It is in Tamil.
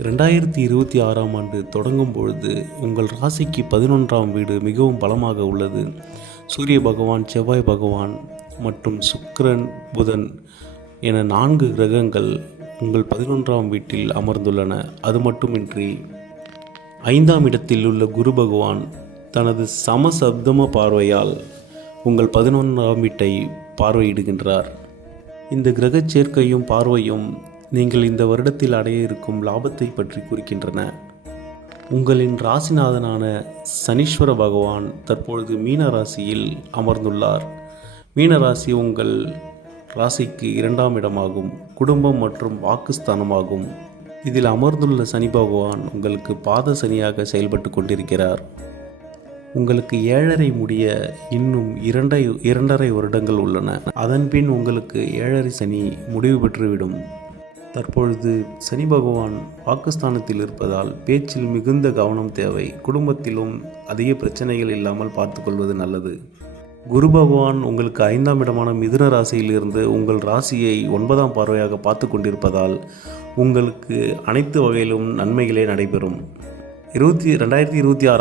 2026ஆம் ஆண்டு தொடங்கும் பொழுது உங்கள் ராசிக்கு 11ஆம் வீடு மிகவும் பலமாக உள்ளது. சூரிய பகவான், செவ்வாய் பகவான் மற்றும் சுக்கிரன், புதன் என 4 கிரகங்கள் உங்கள் 11ஆம் வீட்டில் அமர்ந்துள்ளன. அது மட்டுமின்றி 5ஆம் இடத்தில் உள்ள குரு பகவான் தனது சமசப்தம பார்வையால் உங்கள் 11ஆம் வீட்டை பார்வையிடுகின்றார். இந்த கிரக சேர்க்கையும் பார்வையும் நீங்கள் இந்த வருடத்தில் அடைய இருக்கும் லாபத்தை பற்றி குறிக்கின்றன. உங்களின் ராசிநாதனான சனீஸ்வர பகவான் தற்பொழுது மீன ராசியில் அமர்ந்துள்ளார். மீன ராசி உங்கள் ராசிக்கு 2ஆம் இடமாகும், குடும்பம் மற்றும் வாக்குஸ்தானமாகும். இதில் அமர்ந்துள்ள சனி பகவான் உங்களுக்கு பாத சனியாக செயல்பட்டு கொண்டிருக்கிறார். உங்களுக்கு 7.5 முடிய இன்னும் 2.5 வருடங்கள் உள்ளன. அதன்பின் உங்களுக்கு 7.5 சனி முடிவு பெற்றுவிடும். தற்பொழுது சனி பகவான் வாக்குஸ்தானத்தில் இருப்பதால் பேச்சில் மிகுந்த கவனம் தேவை. குடும்பத்திலும் அதிக பிரச்சனைகள் இல்லாமல் பார்த்துக்கொள்வது நல்லது. குரு பகவான் உங்களுக்கு 5ஆம் இடமான மிதுன ராசியிலிருந்து உங்கள் ராசியை 9ஆம் பார்வையாக பார்த்து கொண்டிருப்பதால் உங்களுக்கு அனைத்து வகையிலும் நன்மைகளே நடைபெறும். 2026ஆம்